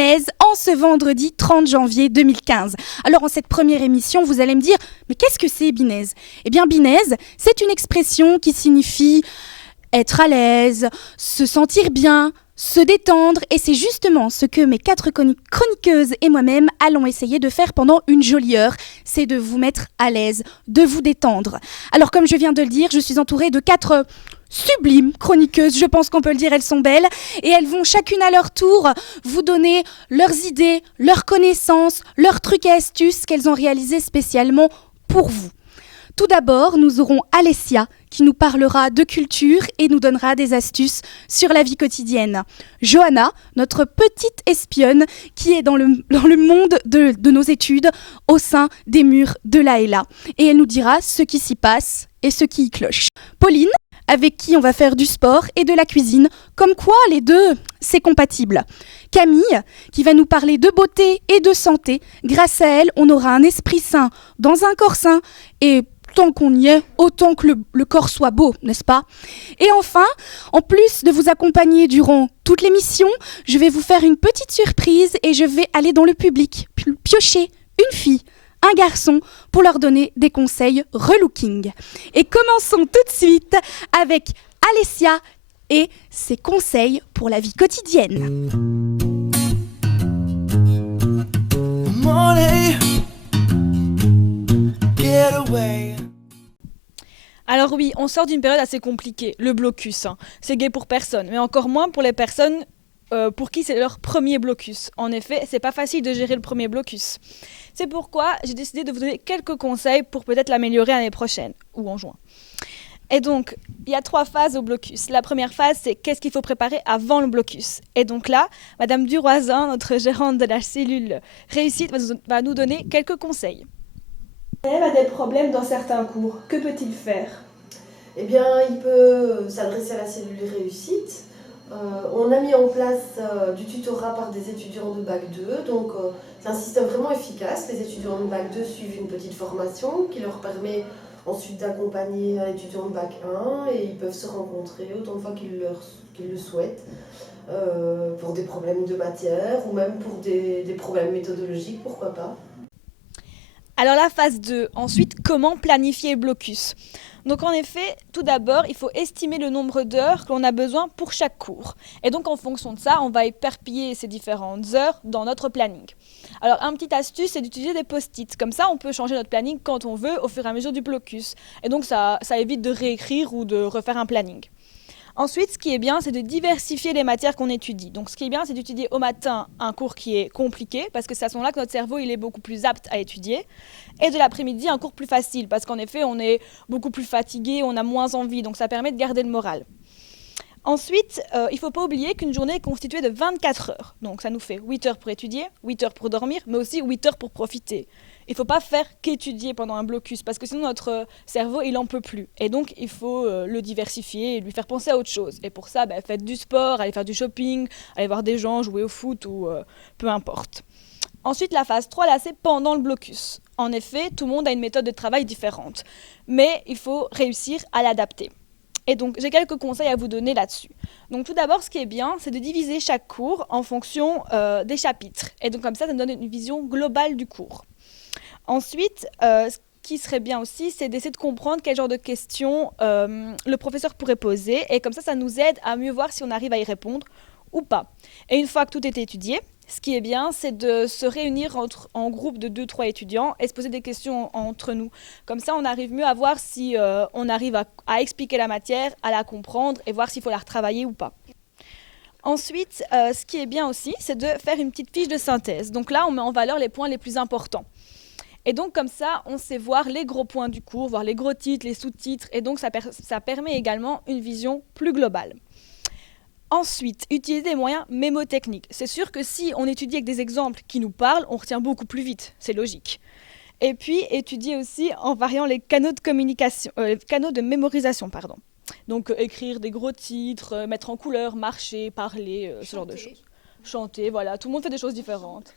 Binez en ce vendredi 30 janvier 2015. Alors en cette première émission, vous allez me dire, mais qu'est-ce que c'est Binez ? Eh bien Binez, c'est une expression qui signifie être à l'aise, se sentir bien, se détendre, et c'est justement ce que mes 4 chroniqueuses et moi-même allons essayer de faire pendant une jolie heure, c'est de vous mettre à l'aise, de vous détendre. Alors comme je viens de le dire, je suis entourée de 4 sublimes chroniqueuses, je pense qu'on peut le dire, elles sont belles, et elles vont chacune à leur tour vous donner leurs idées, leurs connaissances, leurs trucs et astuces qu'elles ont réalisés spécialement pour vous. Tout d'abord, nous aurons Alessia qui nous parlera de culture et nous donnera des astuces sur la vie quotidienne. Johanna, notre petite espionne qui est dans le monde de nos études au sein des murs de l'AELA. Et elle nous dira ce qui s'y passe et ce qui y cloche. Pauline, avec qui on va faire du sport et de la cuisine, comme quoi les deux, c'est compatible. Camille, qui va nous parler de beauté et de santé. Grâce à elle, on aura un esprit sain dans un corps sain et tant qu'on y est, autant que le corps soit beau, n'est-ce pas ? Et enfin, en plus de vous accompagner durant toute l'émission, je vais vous faire une petite surprise et je vais aller dans le public, piocher une fille, un garçon, pour leur donner des conseils relooking. Et commençons tout de suite avec Alessia et ses conseils pour la vie quotidienne. Money, get away. Alors oui, on sort d'une période assez compliquée, le blocus. C'est gai pour personne, mais encore moins pour les personnes pour qui c'est leur premier blocus. En effet, c'est pas facile de gérer le premier blocus. C'est pourquoi j'ai décidé de vous donner quelques conseils pour peut-être l'améliorer l'année prochaine, ou en juin. Et donc, il y a 3 phases au blocus. La première phase, c'est qu'est-ce qu'il faut préparer avant le blocus. Et donc là, Madame Duroisin, notre gérante de la cellule Réussite, va nous donner quelques conseils. L'élève a des problèmes dans certains cours. Que peut-il faire ? Eh bien, il peut s'adresser à la cellule Réussite. On a mis en place du tutorat par des étudiants de Bac 2. Donc, c'est un système vraiment efficace. Les étudiants de Bac 2 suivent une petite formation qui leur permet ensuite d'accompagner un étudiant de Bac 1 et ils peuvent se rencontrer autant de fois qu'ils le souhaitent pour des problèmes de matière ou même pour des problèmes méthodologiques, pourquoi pas. Alors la phase 2, ensuite, comment planifier le blocus ? Donc en effet, tout d'abord, il faut estimer le nombre d'heures que l'on a besoin pour chaque cours. Et donc en fonction de ça, on va éparpiller ces différentes heures dans notre planning. Alors une petite astuce, c'est d'utiliser des post-it. Comme ça, on peut changer notre planning quand on veut au fur et à mesure du blocus. Et donc ça évite de réécrire ou de refaire un planning. Ensuite, ce qui est bien, c'est de diversifier les matières qu'on étudie. Donc ce qui est bien, c'est d'étudier au matin un cours qui est compliqué, parce que c'est à ce moment-là que notre cerveau il est beaucoup plus apte à étudier. Et de l'après-midi, un cours plus facile, parce qu'en effet, on est beaucoup plus fatigué, on a moins envie, donc ça permet de garder le moral. Ensuite, il ne faut pas oublier qu'une journée est constituée de 24 heures. Donc ça nous fait 8 heures pour étudier, 8 heures pour dormir, mais aussi 8 heures pour profiter. Il ne faut pas faire qu'étudier pendant un blocus, parce que sinon notre cerveau, il n'en peut plus. Et donc, il faut le diversifier et lui faire penser à autre chose. Et pour ça, faites du sport, allez faire du shopping, allez voir des gens, jouer au foot ou peu importe. Ensuite, la phase 3, là, c'est pendant le blocus. En effet, tout le monde a une méthode de travail différente. Mais il faut réussir à l'adapter. Et donc, j'ai quelques conseils à vous donner là-dessus. Donc, tout d'abord, ce qui est bien, c'est de diviser chaque cours en fonction des chapitres. Et donc, comme ça nous donne une vision globale du cours. Ensuite, ce qui serait bien aussi, c'est d'essayer de comprendre quel genre de questions le professeur pourrait poser. Et comme ça nous aide à mieux voir si on arrive à y répondre ou pas. Et une fois que tout est étudié, ce qui est bien, c'est de se réunir en groupe de 2-3 étudiants et se poser des questions entre nous. Comme ça, on arrive mieux à voir si on arrive à expliquer la matière, à la comprendre et voir s'il faut la retravailler ou pas. Ensuite, ce qui est bien aussi, c'est de faire une petite fiche de synthèse. Donc là, on met en valeur les points les plus importants. Et donc, comme ça, on sait voir les gros points du cours, voir les gros titres, les sous-titres. Et donc, ça permet également une vision plus globale. Ensuite, utiliser des moyens mémotechniques. C'est sûr que si on étudie avec des exemples qui nous parlent, on retient beaucoup plus vite. C'est logique. Et puis, étudier aussi en variant les canaux de communication, canaux de mémorisation, pardon. Donc, écrire des gros titres, mettre en couleur, marcher, parler, ce genre de choses. Chanter, voilà. Tout le monde fait des choses différentes.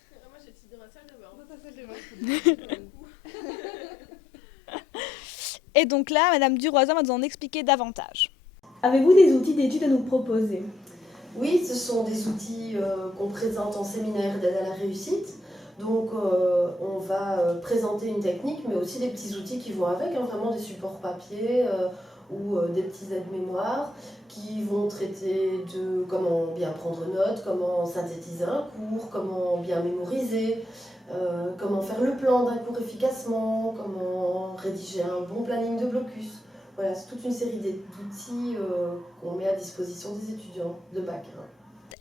Et donc là, Madame Duroisin va nous en expliquer davantage. Avez-vous des outils d'étude à nous proposer ? Oui, ce sont des outils qu'on présente en séminaire d'aide à la réussite. Donc on va présenter une technique, mais aussi des petits outils qui vont avec, hein, vraiment des supports papier ou des petits aides-mémoires qui vont traiter de comment bien prendre note, comment synthétiser un cours, comment bien mémoriser, comment faire le plan d'un cours efficacement, comment rédiger un bon planning de blocus. Voilà, c'est toute une série d'outils qu'on met à disposition des étudiants de bac. Hein.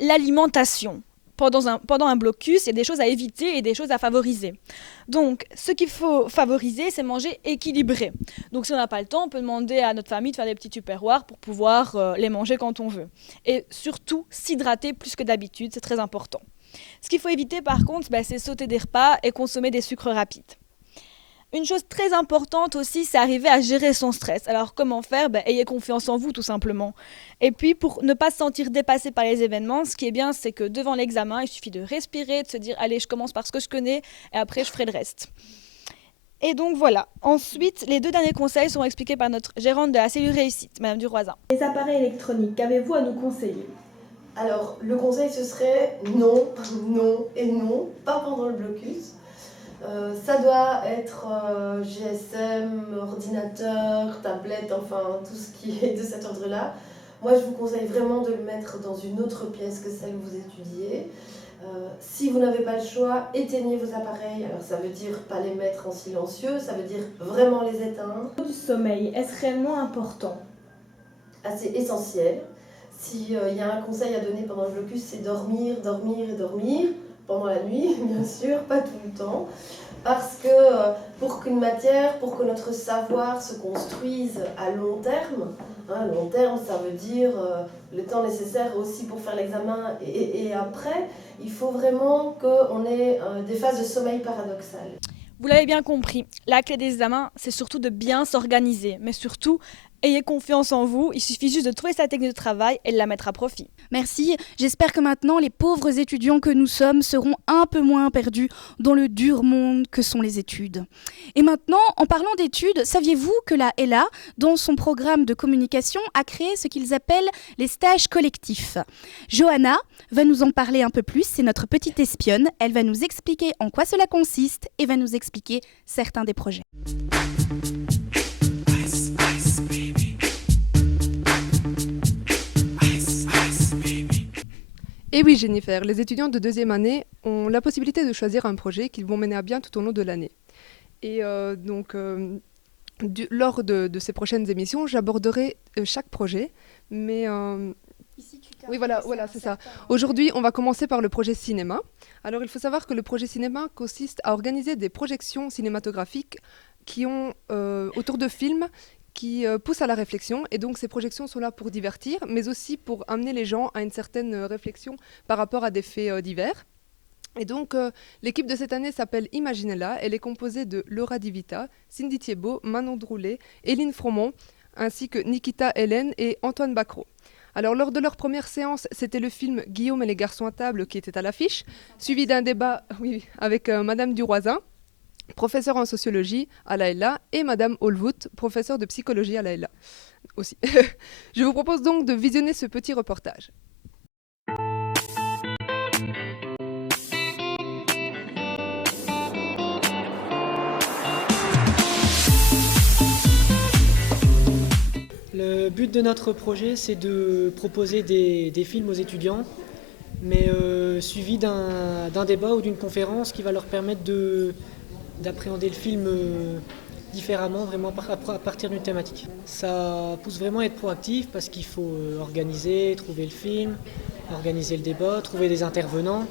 L'alimentation. Pendant un blocus, il y a des choses à éviter et des choses à favoriser. Donc, ce qu'il faut favoriser, c'est manger équilibré. Donc, si on n'a pas le temps, on peut demander à notre famille de faire des petits tupperwares pour pouvoir les manger quand on veut. Et surtout, s'hydrater plus que d'habitude, c'est très important. Ce qu'il faut éviter, par contre, c'est sauter des repas et consommer des sucres rapides. Une chose très importante aussi, c'est arriver à gérer son stress. Alors comment faire ? Ayez confiance en vous tout simplement. Et puis pour ne pas se sentir dépassé par les événements, ce qui est bien, c'est que devant l'examen, il suffit de respirer, de se dire « Allez, je commence par ce que je connais et après je ferai le reste ». Et donc voilà. Ensuite, les 2 derniers conseils seront expliqués par notre gérante de la cellule réussite, Madame Duroisin. Les appareils électroniques, qu'avez-vous à nous conseiller ? Alors le conseil ce serait non, non et non, pas pendant le blocus. Ça doit être GSM, ordinateur, tablette, enfin tout ce qui est de cet ordre-là. Moi, je vous conseille vraiment de le mettre dans une autre pièce que celle où vous étudiez. Si vous n'avez pas le choix, éteignez vos appareils. Alors ça veut dire pas les mettre en silencieux, ça veut dire vraiment les éteindre. Du sommeil, est-ce réellement important ? C'est essentiel. S'il y a un conseil à donner pendant le blocus, c'est dormir, dormir et dormir. Pendant la nuit, bien sûr, pas tout le temps. Parce que pour qu'une matière, pour que notre savoir se construise à long terme, long terme, ça veut dire le temps nécessaire aussi pour faire l'examen et après, il faut vraiment qu'on ait des phases de sommeil paradoxales. Vous l'avez bien compris, la clé des examens, c'est surtout de bien s'organiser, mais surtout, ayez confiance en vous, il suffit juste de trouver sa technique de travail et de la mettre à profit. Merci, j'espère que maintenant les pauvres étudiants que nous sommes seront un peu moins perdus dans le dur monde que sont les études. Et maintenant, en parlant d'études, saviez-vous que la LA, dans son programme de communication, a créé ce qu'ils appellent les stages collectifs ? Johanna va nous en parler un peu plus, c'est notre petite espionne, elle va nous expliquer en quoi cela consiste et va nous expliquer certains des projets. Et oui Jennifer, les étudiants de 2e année ont la possibilité de choisir un projet qu'ils vont mener à bien tout au long de l'année. Et lors de ces prochaines émissions, j'aborderai chaque projet, mais... Oui, voilà, c'est ça. Aujourd'hui, on va commencer par le projet cinéma. Alors, il faut savoir que le projet cinéma consiste à organiser des projections cinématographiques qui ont autour de films qui poussent à la réflexion. Et donc, ces projections sont là pour divertir, mais aussi pour amener les gens à une certaine réflexion par rapport à des faits divers. Et donc, l'équipe de cette année s'appelle Imaginella. Elle est composée de Laura Di Vita, Cindy Thiebaud, Manon Droulet, Éline Fromont, ainsi que Nikita Hélène et Antoine Bacro. Alors, lors de leur première séance, c'était le film Guillaume et les garçons à table qui était à l'affiche, suivi d'un débat avec Madame Duroisin, professeure en sociologie à la LA, et Madame Holwood, professeure de psychologie à la LA aussi. Je vous propose donc de visionner ce petit reportage. Le but de notre projet, c'est de proposer des films aux étudiants, mais suivis d'un débat ou d'une conférence qui va leur permettre d'appréhender le film différemment, vraiment à partir d'une thématique. Ça pousse vraiment à être proactif parce qu'il faut organiser, trouver le film, organiser le débat, trouver des intervenants.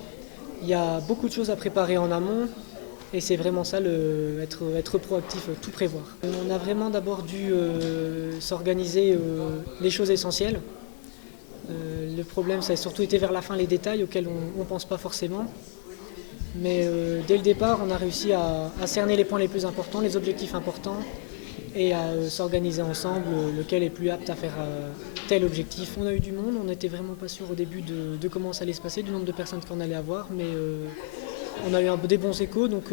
Il y a beaucoup de choses à préparer en amont. Et c'est vraiment ça, être proactif, tout prévoir. On a vraiment d'abord dû s'organiser les choses essentielles. Le problème, ça a surtout été vers la fin les détails auxquels on ne pense pas forcément. Mais dès le départ, on a réussi à cerner les points les plus importants, les objectifs importants, et à s'organiser ensemble lequel est plus apte à faire tel objectif. On a eu du monde, on n'était vraiment pas sûr au début de comment ça allait se passer, du nombre de personnes qu'on allait avoir, mais... on a eu des bons échos, donc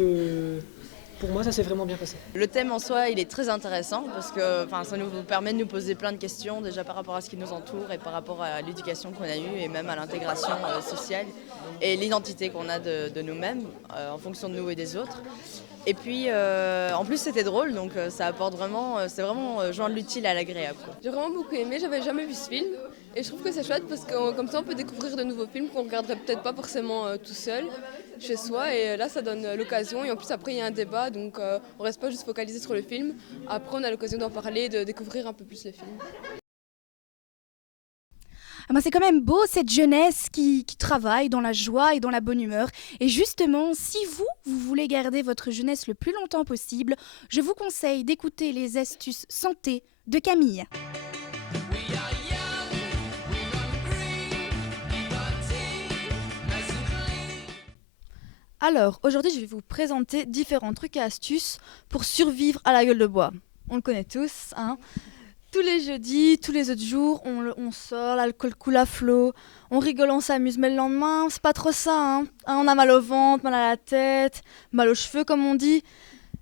pour moi, ça s'est vraiment bien passé. Le thème en soi, il est très intéressant parce que ça nous permet de nous poser plein de questions déjà par rapport à ce qui nous entoure et par rapport à l'éducation qu'on a eue et même à l'intégration sociale et l'identité qu'on a de nous-mêmes en fonction de nous et des autres. Et puis en plus c'était drôle, donc ça apporte vraiment, c'est vraiment joindre l'utile à l'agréable. J'ai vraiment beaucoup aimé, j'avais jamais vu ce film et je trouve que c'est chouette parce que comme ça on peut découvrir de nouveaux films qu'on regarderait peut-être pas forcément tout seul chez soi, et là ça donne l'occasion, et en plus après il y a un débat, donc on reste pas juste focalisé sur le film, après on a l'occasion d'en parler, de découvrir un peu plus le film. C'est quand même beau, cette jeunesse qui travaille dans la joie et dans la bonne humeur. Et justement, si vous voulez garder votre jeunesse le plus longtemps possible, je vous conseille d'écouter les astuces santé de Camille. Alors, aujourd'hui, je vais vous présenter différents trucs et astuces pour survivre à la gueule de bois. On le connaît tous, hein. Tous les jeudis, tous les autres jours, on sort, l'alcool coule à flot, on rigole, on s'amuse, mais le lendemain, c'est pas trop ça, hein. On a mal au ventre, mal à la tête, mal aux cheveux, comme on dit.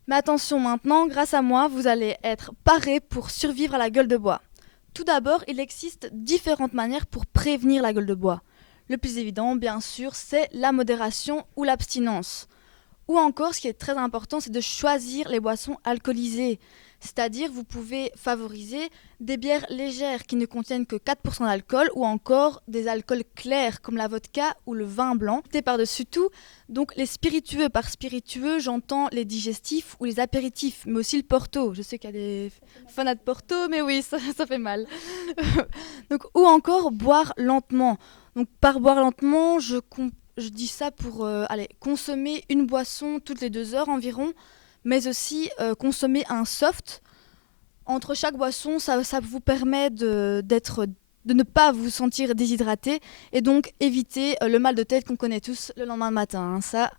Mais attention, maintenant, grâce à moi, vous allez être parés pour survivre à la gueule de bois. Tout d'abord, il existe différentes manières pour prévenir la gueule de bois. Le plus évident, bien sûr, c'est la modération ou l'abstinence. Ou encore, ce qui est très important, c'est de choisir les boissons alcoolisées. C'est-à-dire, vous pouvez favoriser des bières légères qui ne contiennent que 4% d'alcool, ou encore des alcools clairs comme la vodka ou le vin blanc. Et par-dessus tout, donc les spiritueux. Par spiritueux, j'entends les digestifs ou les apéritifs, mais aussi le porto. Je sais qu'il y a des fanats de porto, mais oui, ça fait mal. Donc, ou encore boire lentement. Donc par boire lentement, je dis ça pour consommer une boisson toutes les 2 heures environ, mais aussi consommer un soft. Entre chaque boisson, ça vous permet de ne pas vous sentir déshydraté et donc éviter le mal de tête qu'on connaît tous le lendemain matin. Hein. Ça,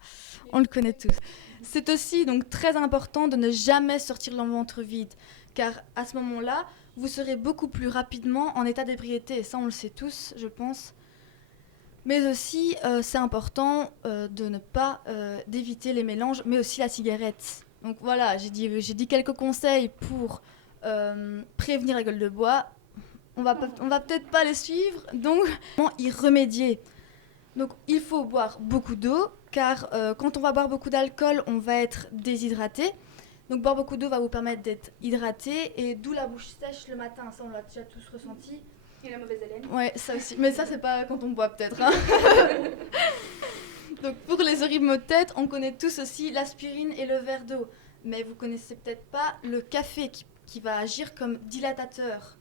on le connaît tous. C'est aussi donc très important de ne jamais sortir le ventre vide, car à ce moment-là, vous serez beaucoup plus rapidement en état d'ébriété. Ça, on le sait tous, je pense. Mais aussi, c'est important de ne pas d'éviter les mélanges, mais aussi la cigarette. Donc voilà, j'ai dit quelques conseils pour prévenir la gueule de bois. On va peut-être pas les suivre, donc comment y remédier. Donc il faut boire beaucoup d'eau, car quand on va boire beaucoup d'alcool, on va être déshydraté. Donc boire beaucoup d'eau va vous permettre d'être hydraté, et d'où la bouche sèche le matin. Ça, on l'a déjà tous ressenti. Et la mauvaise haleine. Ouais, ça aussi. Mais ça, c'est pas quand on boit, peut-être. Hein. Donc, pour les horribles maux de tête, on connaît tous aussi l'aspirine et le verre d'eau. Mais vous connaissez peut-être pas le café qui va agir comme dilatateur.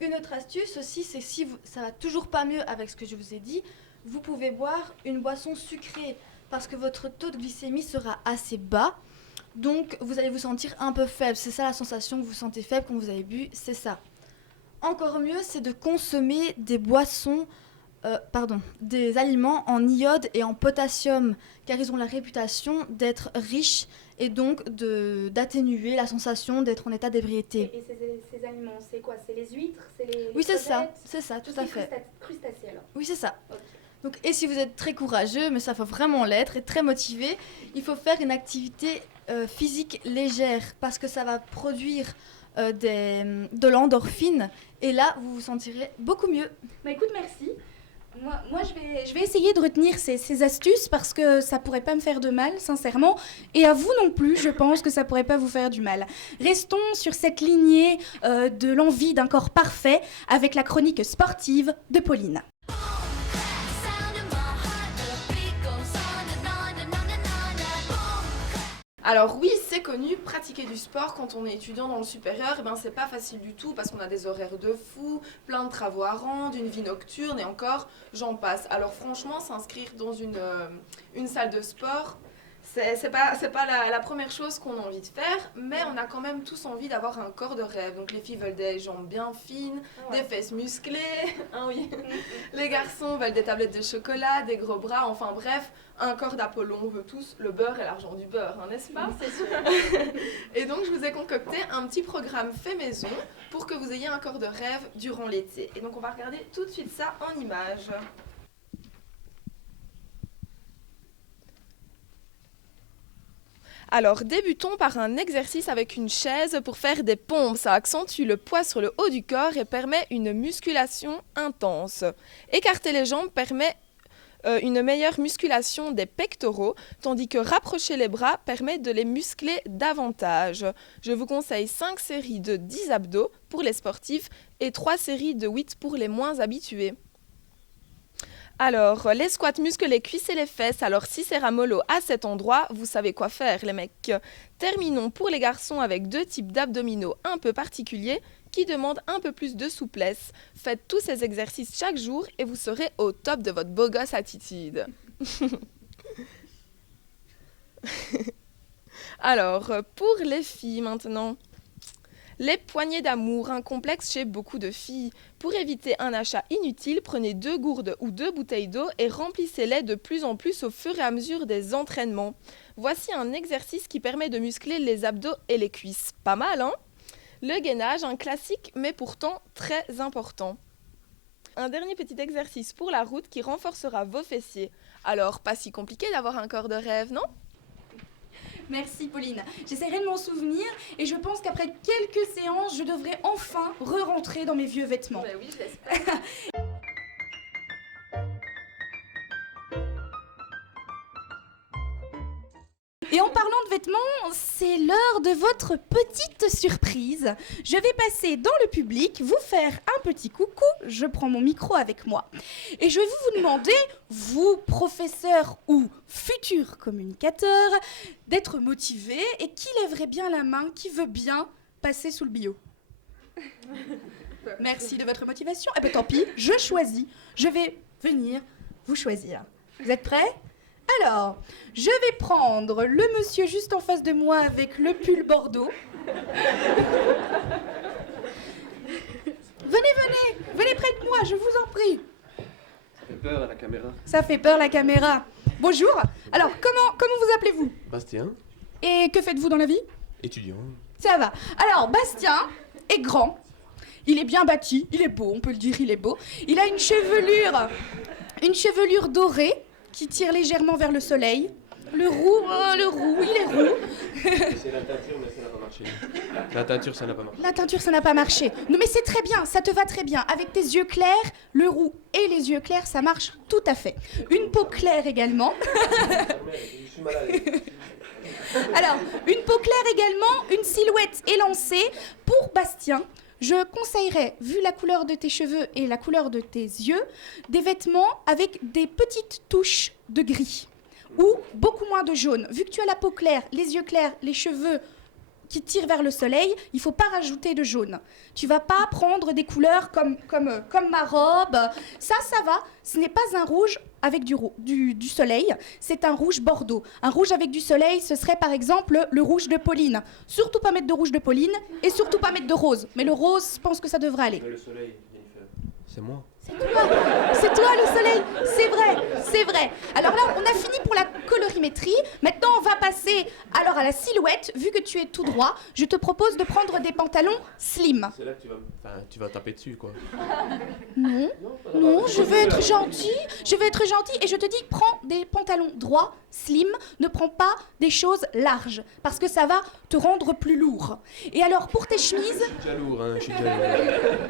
Une autre astuce aussi, c'est si ça va toujours pas mieux avec ce que je vous ai dit, vous pouvez boire une boisson sucrée parce que votre taux de glycémie sera assez bas. Donc, vous allez vous sentir un peu faible. C'est ça la sensation que vous sentez faible quand vous avez bu, c'est ça. Encore mieux, c'est de consommer des des aliments en iode et en potassium, car ils ont la réputation d'être riches et donc d'atténuer la sensation d'être en état d'ébriété. Et ces aliments, c'est quoi? C'est les huîtres? Oui, c'est ça, tout à fait. Crustacés alors. Oui, c'est ça. Okay. Donc, et si vous êtes très courageux, mais ça faut vraiment l'être, et très motivé, il faut faire une activité physique légère, parce que ça va produire de l'endorphine, et là vous vous sentirez beaucoup mieux. Écoute, merci. Moi je vais essayer de retenir ces astuces, parce que ça pourrait pas me faire de mal, sincèrement, et à vous non plus, je pense que ça pourrait pas vous faire du mal. Restons sur cette lignée de l'envie d'un corps parfait avec la chronique sportive de Pauline. Alors oui, c'est connu, pratiquer du sport quand on est étudiant dans le supérieur, c'est pas facile du tout parce qu'on a des horaires de fou, plein de travaux à rendre, une vie nocturne et encore, j'en passe. Alors franchement, s'inscrire dans une salle de sport, c'est pas la première chose qu'on a envie de faire, mais on a quand même tous envie d'avoir un corps de rêve. Donc les filles veulent des jambes bien fines, des fesses musclées, hein, oui. Les garçons veulent des tablettes de chocolat, des gros bras, enfin bref, un corps d'Apollon. On veut tous le beurre et l'argent du beurre, hein, n'est-ce pas? C'est sûr. Et donc je vous ai concocté un petit programme fait maison pour que vous ayez un corps de rêve durant l'été. Et donc on va regarder tout de suite ça en images. Alors, débutons par un exercice avec une chaise pour faire des pompes. Ça accentue le poids sur le haut du corps et permet une musculation intense. Écarter les jambes permet une meilleure musculation des pectoraux, tandis que rapprocher les bras permet de les muscler davantage. Je vous conseille 5 séries de 10 abdos pour les sportifs et 3 séries de 8 pour les moins habitués. Alors, les squats musclent les cuisses et les fesses, alors si c'est ramollo à cet endroit, vous savez quoi faire les mecs. Terminons pour les garçons avec 2 types d'abdominaux un peu particuliers qui demandent un peu plus de souplesse. Faites tous ces exercices chaque jour et vous serez au top de votre beau gosse attitude. Alors, pour les filles maintenant. Les poignées d'amour, un complexe chez beaucoup de filles. Pour éviter un achat inutile, prenez 2 gourdes ou 2 bouteilles d'eau et remplissez-les de plus en plus au fur et à mesure des entraînements. Voici un exercice qui permet de muscler les abdos et les cuisses. Pas mal, hein ? Le gainage, un classique mais pourtant très important. Un dernier petit exercice pour la route qui renforcera vos fessiers. Alors, pas si compliqué d'avoir un corps de rêve, non ? Merci Pauline. J'essaierai de m'en souvenir et je pense qu'après quelques séances, je devrais enfin re-rentrer dans mes vieux vêtements. Ben oui, je l'espère. Et en parlant de vêtements, c'est l'heure de votre petite surprise. Je vais passer dans le public, vous faire un petit coucou. Je prends mon micro avec moi. Et je vais vous demander, vous, professeurs ou futurs communicateurs, d'être motivés et qui lèverait bien la main, qui veut bien passer sous le bio. Merci de votre motivation. Eh bien tant pis, je choisis. Je vais venir vous choisir. Vous êtes prêts ? Alors, je vais prendre le monsieur juste en face de moi avec le pull bordeaux. Venez près de moi, je vous en prie. Ça fait peur à la caméra. Ça fait peur la caméra. Bonjour. Alors, comment vous appelez-vous ? Bastien, Et que faites-vous dans la vie ? étudiant. Ça va. Alors, Bastien est grand. Il est bien bâti, il est beau, on peut le dire, il est beau. Il a une chevelure dorée qui tire légèrement vers le soleil. Le roux, il est roux. C'est la teinture, mais ça n'a pas marché. La teinture, ça n'a pas marché. La teinture, ça n'a pas marché. Non, mais c'est très bien, ça te va très bien. Avec tes yeux clairs, le roux et les yeux clairs, ça marche tout à fait. Une peau claire également. Je suis mal à l'aise. Alors, une peau claire également, une silhouette élancée. Pour Bastien, je conseillerais, vu la couleur de tes cheveux et la couleur de tes yeux, des vêtements avec des petites touches de gris ou beaucoup moins de jaune. Vu que tu as la peau claire, les yeux clairs, les cheveux qui tirent vers le soleil, il ne faut pas rajouter de jaune. Tu vas pas prendre des couleurs comme ma robe. Ça va. Ce n'est pas un rouge avec du soleil, c'est un rouge bordeaux. Un rouge avec du soleil, ce serait par exemple le rouge de Pauline. Surtout pas mettre de rouge de Pauline et surtout pas mettre de rose. Mais le rose, je pense que ça devrait aller. Mais le soleil, Jennifer, c'est moi. C'est toi le soleil, c'est vrai. Alors là, on a fini pour la colorimétrie. Maintenant, on va passer alors à la silhouette. Vu que tu es tout droit, je te propose de prendre des pantalons slim. C'est là que tu vas taper dessus, quoi. Non, je vais être gentille et je te dis, prends des pantalons droits, slim, ne prends pas des choses larges, parce que ça va te rendre plus lourd. Et alors, pour tes chemises... Je suis déjà lourd, hein, je suis déjà lourd.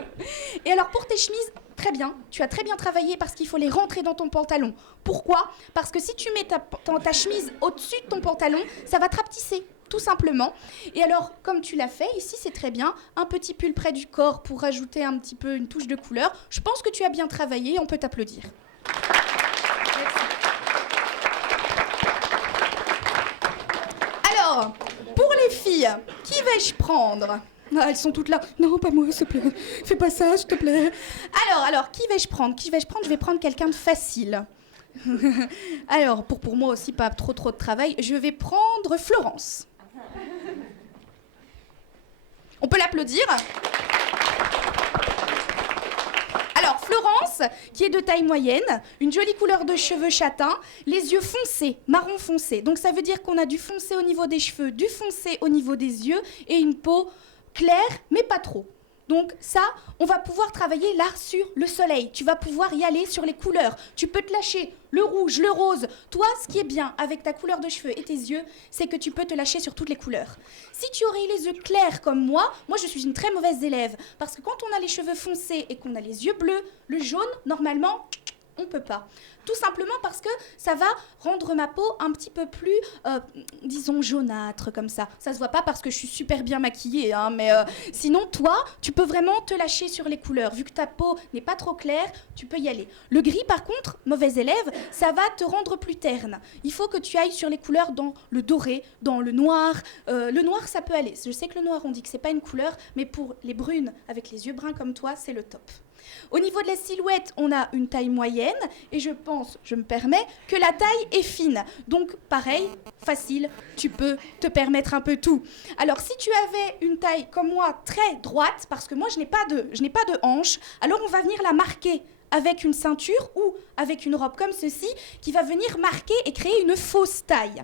Et alors, pour tes chemises, très bien, tu as très bien travaillé parce qu'il faut les rentrer dans ton pantalon. Pourquoi ? Parce que si tu mets ta chemise au-dessus de ton pantalon, ça va te rapetisser, tout simplement. Et alors, comme tu l'as fait, ici c'est très bien, un petit pull près du corps pour rajouter un petit peu une touche de couleur. Je pense que tu as bien travaillé, on peut t'applaudir. Merci. Alors, pour les filles, qui vais-je prendre ? Ah, elles sont toutes là. Non, pas moi, s'il te plaît. Fais pas ça, s'il te plaît. Alors, qui vais-je prendre ? Je vais prendre quelqu'un de facile. Alors, pour moi aussi, pas trop de travail, je vais prendre Florence. On peut l'applaudir. Alors, Florence, qui est de taille moyenne, une jolie couleur de cheveux châtains, les yeux foncés, marron foncé. Donc, ça veut dire qu'on a du foncé au niveau des cheveux, du foncé au niveau des yeux et une peau claire, mais pas trop. Donc ça, on va pouvoir travailler là sur le soleil. Tu vas pouvoir y aller sur les couleurs. Tu peux te lâcher le rouge, le rose. Toi, ce qui est bien avec ta couleur de cheveux et tes yeux, c'est que tu peux te lâcher sur toutes les couleurs. Si tu aurais les yeux clairs comme moi je suis une très mauvaise élève. Parce que quand on a les cheveux foncés et qu'on a les yeux bleus, le jaune, normalement, on peut pas. Tout simplement parce que ça va rendre ma peau un petit peu plus, disons, jaunâtre comme ça. Ça se voit pas parce que je suis super bien maquillée, hein, mais sinon, toi, tu peux vraiment te lâcher sur les couleurs. Vu que ta peau n'est pas trop claire, tu peux y aller. Le gris, par contre, mauvais élève, ça va te rendre plus terne. Il faut que tu ailles sur les couleurs dans le doré, dans le noir. Le noir, ça peut aller. Je sais que le noir, on dit que c'est pas une couleur, mais pour les brunes avec les yeux bruns comme toi, c'est le top. Au niveau de la silhouette, on a une taille moyenne et je me permets, que la taille est fine. Donc pareil, facile, tu peux te permettre un peu tout. Alors si tu avais une taille comme moi très droite, parce que moi je n'ai pas de hanche, alors on va venir la marquer avec une ceinture ou avec une robe comme ceci qui va venir marquer et créer une fausse taille.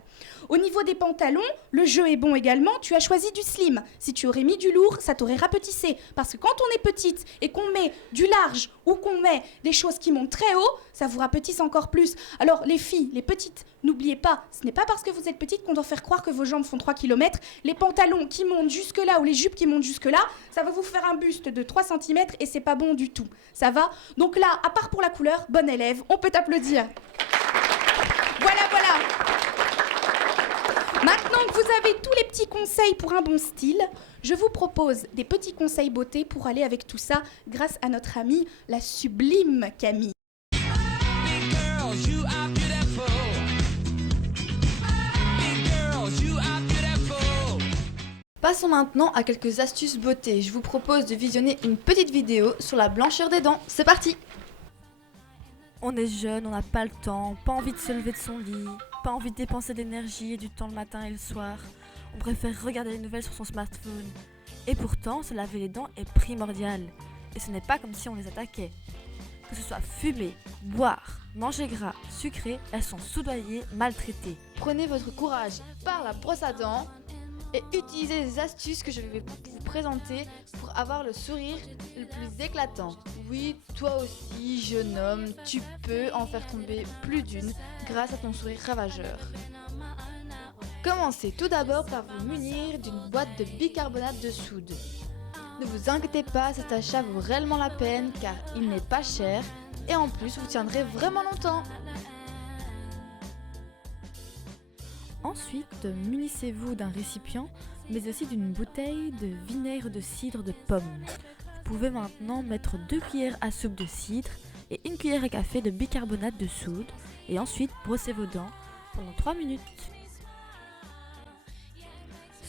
Au niveau des pantalons, le jeu est bon également, tu as choisi du slim. Si tu aurais mis du lourd, ça t'aurait rapetissé. Parce que quand on est petite et qu'on met du large ou qu'on met des choses qui montent très haut, ça vous rapetisse encore plus. Alors les filles, les petites, n'oubliez pas, ce n'est pas parce que vous êtes petite qu'on doit faire croire que vos jambes font 3 km. Les pantalons qui montent jusque-là ou les jupes qui montent jusque-là, ça va vous faire un buste de 3 cm et c'est pas bon du tout. Ça va? Donc là, à part pour la couleur, bonne élève, on peut t'applaudir. Voilà. Maintenant que vous avez tous les petits conseils pour un bon style, je vous propose des petits conseils beauté pour aller avec tout ça grâce à notre amie, la sublime Camille. Passons maintenant à quelques astuces beauté. Je vous propose de visionner une petite vidéo sur la blancheur des dents. C'est parti! On est jeune, on n'a pas le temps, pas envie de se lever de son lit, pas envie de dépenser d'énergie et du temps le matin et le soir. On préfère regarder les nouvelles sur son smartphone. Et pourtant, se laver les dents est primordial. Et ce n'est pas comme si on les attaquait. Que ce soit fumer, boire, manger gras, sucré, elles sont soudoyées, maltraitées. Prenez votre courage par la brosse à dents et utilisez les astuces que je vais vous présenter pour avoir le sourire le plus éclatant. Oui, toi aussi, jeune homme, tu peux en faire tomber plus d'une grâce à ton sourire ravageur. Commencez tout d'abord par vous munir d'une boîte de bicarbonate de soude. Ne vous inquiétez pas, cet achat vaut réellement la peine car il n'est pas cher et en plus vous tiendrez vraiment longtemps. Ensuite, munissez-vous d'un récipient, mais aussi d'une bouteille de vinaigre de cidre de pomme. Vous pouvez maintenant mettre 2 cuillères à soupe de cidre et 1 cuillère à café de bicarbonate de soude et ensuite brossez vos dents pendant 3 minutes.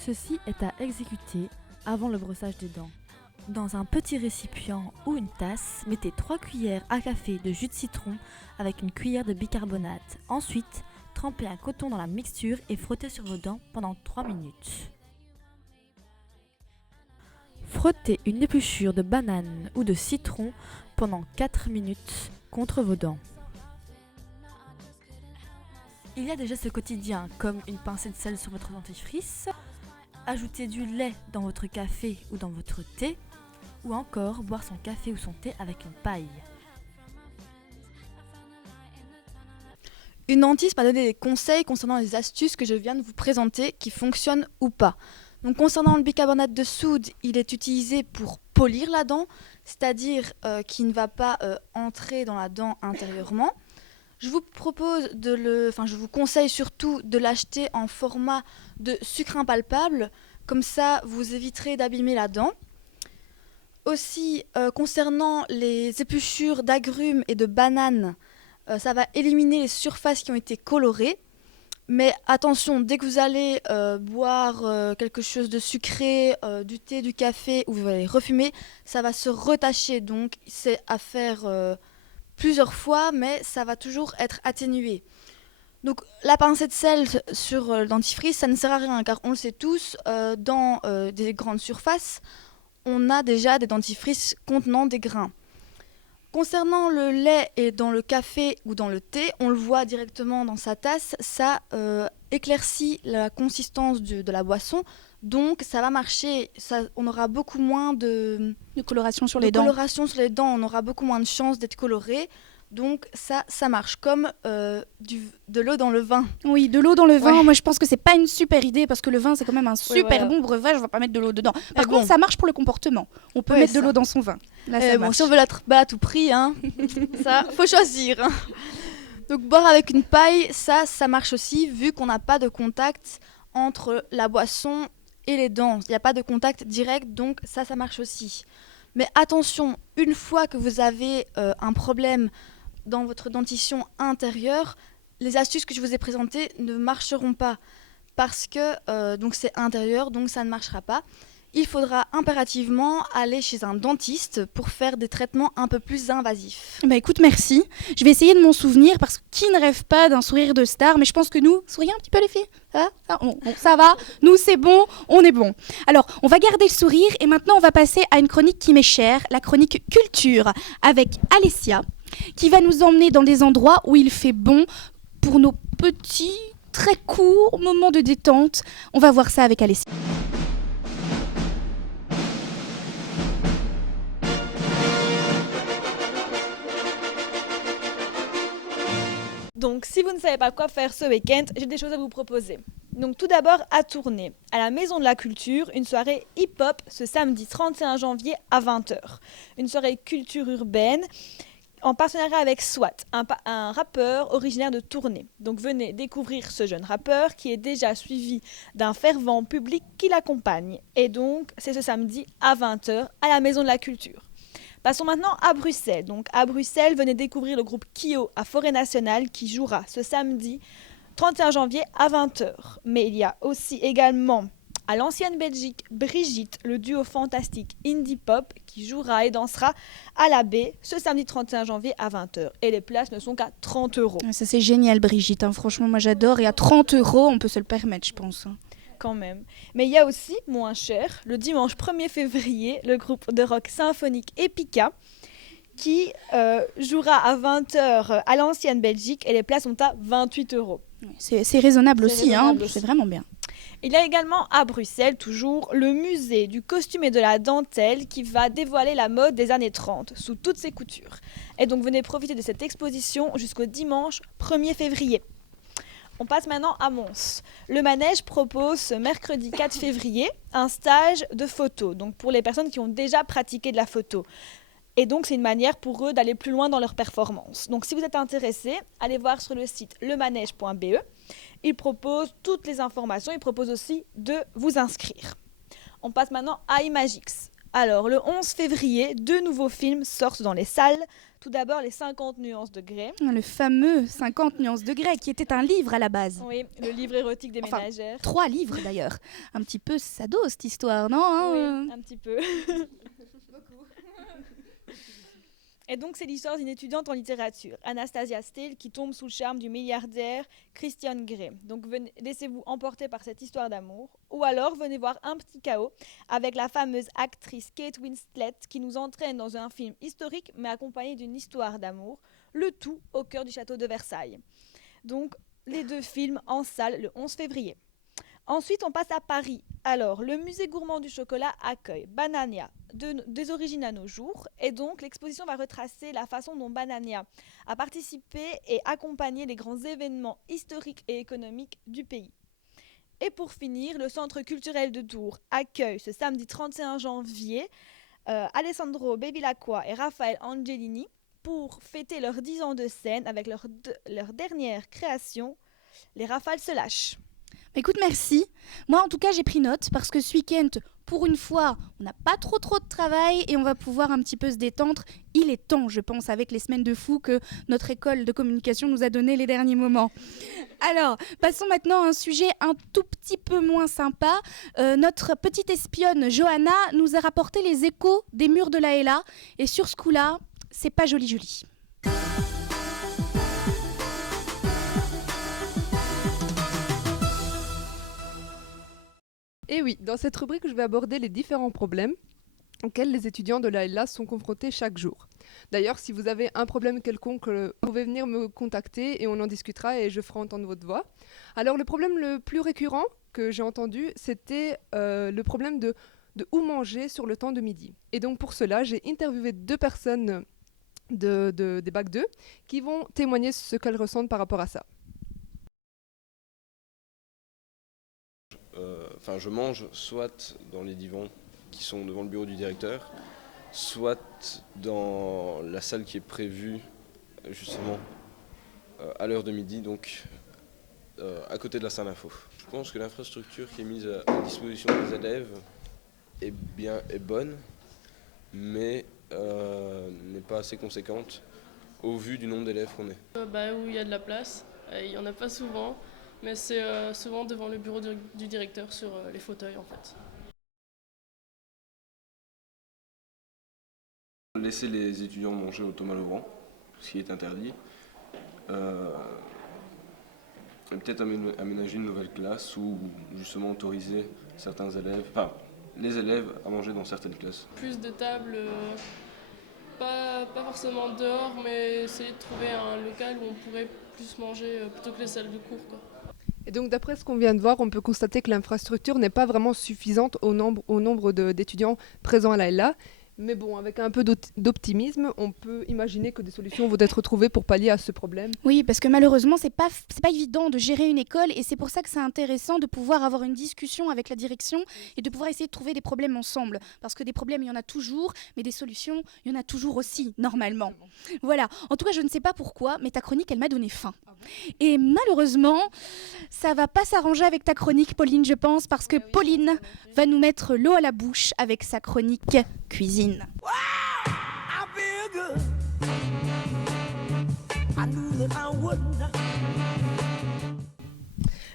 Ceci est à exécuter avant le brossage des dents. Dans un petit récipient ou une tasse, mettez 3 cuillères à café de jus de citron avec une cuillère de bicarbonate. Ensuite, trempez un coton dans la mixture et frottez sur vos dents pendant 3 minutes. Frottez une épluchure de banane ou de citron pendant 4 minutes contre vos dents. Il y a des gestes quotidiens comme une pincée de sel sur votre dentifrice, ajouter du lait dans votre café ou dans votre thé, ou encore boire son café ou son thé avec une paille. Une dentiste m'a donné des conseils concernant les astuces que je viens de vous présenter qui fonctionnent ou pas. Donc concernant le bicarbonate de soude, il est utilisé pour polir la dent, c'est-à-dire qu'il ne va pas entrer dans la dent intérieurement. Je vous conseille surtout de l'acheter en format de sucre impalpable, comme ça vous éviterez d'abîmer la dent. Aussi, concernant les épluchures d'agrumes et de bananes, ça va éliminer les surfaces qui ont été colorées. Mais attention, dès que vous allez boire quelque chose de sucré, du thé, du café, ou vous allez refumer, ça va se retacher. Donc c'est à faire plusieurs fois, mais ça va toujours être atténué. Donc la pincée de sel sur le dentifrice, ça ne sert à rien, car on le sait tous, dans des grandes surfaces, on a déjà des dentifrices contenant des grains. Concernant le lait et dans le café ou dans le thé, on le voit directement dans sa tasse, ça éclaircit la consistance de la boisson, donc ça va marcher. On aura beaucoup moins de coloration sur les dents. On aura beaucoup moins de chances d'être coloré. Donc ça marche comme de l'eau dans le vin. Oui, de l'eau dans le vin, moi je pense que c'est pas une super idée parce que le vin c'est quand même un super bon breuvage, on va pas mettre de l'eau dedans. Par contre ça marche pour le comportement, on peut mettre de l'eau dans son vin. Là, ça marche. Si on veut l'être à tout prix, hein, ça faut choisir. Hein. Donc boire avec une paille, ça marche aussi vu qu'on n'a pas de contact entre la boisson et les dents. Il n'y a pas de contact direct, donc ça marche aussi. Mais attention, une fois que vous avez un problème dans votre dentition intérieure, les astuces que je vous ai présentées ne marcheront pas parce que donc c'est intérieur, donc ça ne marchera pas. Il faudra impérativement aller chez un dentiste pour faire des traitements un peu plus invasifs. Bah écoute, merci. Je vais essayer de m'en souvenir parce que qui ne rêve pas d'un sourire de star, mais je pense que nous, souriez un petit peu les filles, ça va, nous c'est bon, on est bon. Alors, on va garder le sourire et maintenant on va passer à une chronique qui m'est chère, la chronique culture, avec Alessia, qui va nous emmener dans des endroits où il fait bon pour nos petits, très courts moments de détente. On va voir ça avec Alessia. Donc, si vous ne savez pas quoi faire ce week-end, j'ai des choses à vous proposer. Donc, tout d'abord, à Tournai, à la Maison de la Culture, une soirée hip-hop ce samedi 31 janvier à 20h. Une soirée culture urbaine en partenariat avec SWAT, un rappeur originaire de Tournai. Donc, venez découvrir ce jeune rappeur qui est déjà suivi d'un fervent public qui l'accompagne. Et donc, c'est ce samedi à 20h à la Maison de la Culture. Passons maintenant à Bruxelles. Donc à Bruxelles, venez découvrir le groupe Kyo à Forêt Nationale qui jouera ce samedi 31 janvier à 20h. Mais il y a aussi également à l'Ancienne Belgique Brigitte, le duo fantastique indie pop qui jouera et dansera à la baie ce samedi 31 janvier à 20h. Et les places ne sont qu'à 30 €. Ça c'est génial Brigitte, hein. Franchement moi j'adore et à 30 € on peut se le permettre je pense. Quand même. Mais il y a aussi, moins cher, le dimanche 1er février, le groupe de rock symphonique Epica qui jouera à 20h à l'Ancienne Belgique et les places sont à 28 €. C'est raisonnable aussi, c'est vraiment bien. Il y a également à Bruxelles, toujours, le musée du costume et de la dentelle qui va dévoiler la mode des années 30 sous toutes ses coutures. Et donc venez profiter de cette exposition jusqu'au dimanche 1er février. On passe maintenant à Mons. Le Manège propose ce mercredi 4 février un stage de photo, donc pour les personnes qui ont déjà pratiqué de la photo. Et donc c'est une manière pour eux d'aller plus loin dans leur performance. Donc si vous êtes intéressé, allez voir sur le site lemanège.be. Il propose toutes les informations, il propose aussi de vous inscrire. On passe maintenant à Imagix. Alors le 11 février, 2 nouveaux films sortent dans les salles. Tout d'abord, les 50 nuances de Grey. Le fameux 50 nuances de Grey, qui était un livre à la base. Oui, le livre érotique des ménagères. 3 livres d'ailleurs. Un petit peu sado cette histoire, non Oui, un petit peu. Beaucoup. Et donc, c'est l'histoire d'une étudiante en littérature, Anastasia Steele, qui tombe sous le charme du milliardaire Christian Grey. Donc, laissez-vous emporter par cette histoire d'amour. Ou alors, venez voir Un petit chaos avec la fameuse actrice Kate Winslet qui nous entraîne dans un film historique, mais accompagné d'une histoire d'amour. Le tout au cœur du château de Versailles. Donc, les 2 films en salle le 11 février. Ensuite, on passe à Paris. Alors, le musée gourmand du chocolat accueille Banania, des origines à nos jours. Et donc, l'exposition va retracer la façon dont Banania a participé et accompagné les grands événements historiques et économiques du pays. Et pour finir, le Centre culturel de Tours accueille ce samedi 31 janvier Alessandro Bevilacqua et Raphaël Angelini pour fêter leurs 10 ans de scène avec leur dernière création, Les Rafales se lâchent. Écoute, merci. Moi, en tout cas, j'ai pris note parce que ce week-end, pour une fois, on n'a pas trop de travail et on va pouvoir un petit peu se détendre. Il est temps, je pense, avec les semaines de fou que notre école de communication nous a donné les derniers moments. Alors, passons maintenant à un sujet un tout petit peu moins sympa. Notre petite espionne Johanna nous a rapporté les échos des murs de la Hella. Et sur ce coup-là, c'est pas joli. Et oui, dans cette rubrique, je vais aborder les différents problèmes auxquelles les étudiants de l'AELA sont confrontés chaque jour. D'ailleurs, si vous avez un problème quelconque, vous pouvez venir me contacter et on en discutera et je ferai entendre votre voix. Alors, le problème le plus récurrent que j'ai entendu, c'était le problème de où manger sur le temps de midi. Et donc, pour cela, j'ai interviewé 2 personnes des Bac 2 qui vont témoigner ce qu'elles ressentent par rapport à ça. Je mange soit dans les divans qui sont devant le bureau du directeur, soit dans la salle qui est prévue justement à l'heure de midi, donc à côté de la salle info. Je pense que l'infrastructure qui est mise à disposition des élèves est bonne, mais n'est pas assez conséquente au vu du nombre d'élèves qu'on est. Où il y a de la place, il n'y en a pas souvent, mais c'est souvent devant le bureau du directeur sur les fauteuils en fait. Laisser les étudiants manger au Thomas Legrand, ce qui est interdit. Et peut-être aménager une nouvelle classe ou justement autoriser certains élèves, les élèves à manger dans certaines classes. Plus de tables, pas forcément dehors, mais essayer de trouver un local où on pourrait plus manger plutôt que les salles de cours, quoi. Et donc d'après ce qu'on vient de voir, on peut constater que l'infrastructure n'est pas vraiment suffisante au nombre d'étudiants présents à l'AELA. Mais bon, avec un peu d'optimisme, on peut imaginer que des solutions vont être trouvées pour pallier à ce problème. Oui, parce que malheureusement, c'est pas évident de gérer une école et c'est pour ça que c'est intéressant de pouvoir avoir une discussion avec la direction et de pouvoir essayer de trouver des problèmes ensemble. Parce que des problèmes, il y en a toujours, mais des solutions, il y en a toujours aussi, normalement. Voilà. En tout cas, je ne sais pas pourquoi, mais ta chronique, elle m'a donné faim. Et malheureusement, ça va pas s'arranger avec ta chronique, Pauline, je pense, parce que Pauline va nous mettre l'eau à la bouche avec sa chronique cuisine.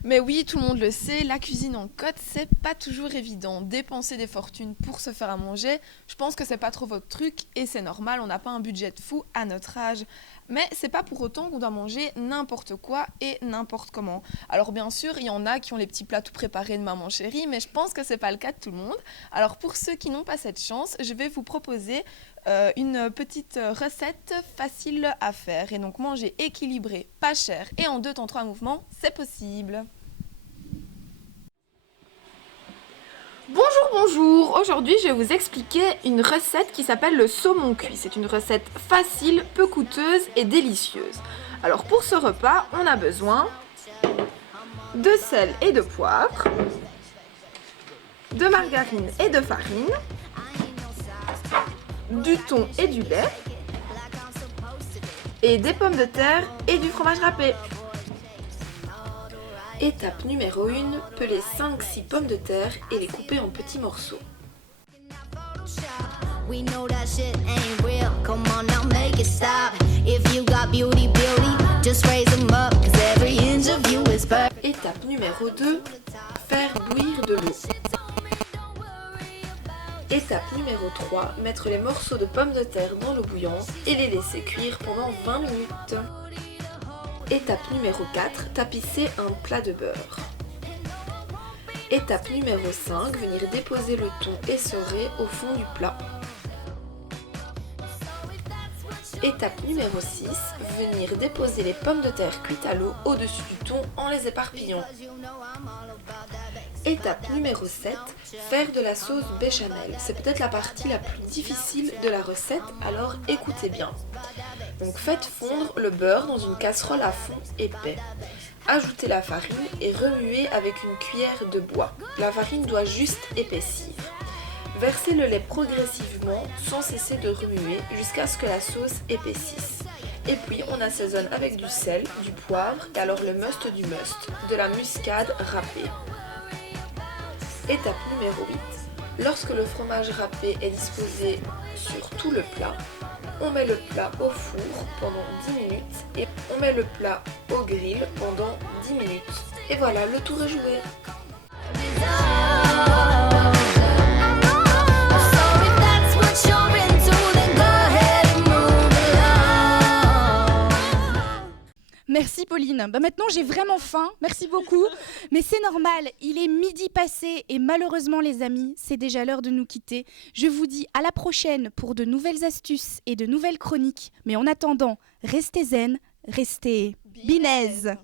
Mais oui, tout le monde le sait, la cuisine en côte, c'est pas toujours évident. Dépenser des fortunes pour se faire à manger, je pense que c'est pas trop votre truc et c'est normal, on n'a pas un budget de fou à notre âge. Mais c'est pas pour autant qu'on doit manger n'importe quoi et n'importe comment. Alors bien sûr, il y en a qui ont les petits plats tout préparés de maman chérie, mais je pense que c'est pas le cas de tout le monde. Alors pour ceux qui n'ont pas cette chance, je vais vous proposer une petite recette facile à faire. Et donc manger équilibré, pas cher et en 2 temps 3 mouvements, c'est possible. Bonjour, aujourd'hui je vais vous expliquer une recette qui s'appelle le saumon cuit. C'est une recette facile, peu coûteuse et délicieuse. Alors pour ce repas, on a besoin de sel et de poivre, de margarine et de farine, du thon et du lait, et des pommes de terre et du fromage râpé. Étape numéro 1, peler 5-6 pommes de terre et les couper en petits morceaux. Étape numéro 2, faire bouillir de l'eau. Étape numéro 3, mettre les morceaux de pommes de terre dans l'eau bouillante et les laisser cuire pendant 20 minutes. Étape numéro 4, tapisser un plat de beurre. Étape numéro 5, venir déposer le thon essoré au fond du plat. Étape numéro 6, venir déposer les pommes de terre cuites à l'eau au-dessus du thon en les éparpillant. Étape numéro 7, faire de la sauce béchamel. C'est peut-être la partie la plus difficile de la recette, alors écoutez bien. Donc faites fondre le beurre dans une casserole à fond épais. Ajoutez la farine et remuez avec une cuillère de bois. La farine doit juste épaissir. Versez le lait progressivement sans cesser de remuer jusqu'à ce que la sauce épaississe. Et puis on assaisonne avec du sel, du poivre et alors le must du must, de la muscade râpée. Étape numéro 8. Lorsque le fromage râpé est disposé sur tout le plat, on met le plat au four pendant 10 minutes et on met le plat au grill pendant 10 minutes. Et voilà, le tour est joué. Merci Pauline. Maintenant j'ai vraiment faim, merci beaucoup. Mais c'est normal, il est midi passé et malheureusement les amis, c'est déjà l'heure de nous quitter. Je vous dis à la prochaine pour de nouvelles astuces et de nouvelles chroniques. Mais en attendant, restez zen, restez binèze.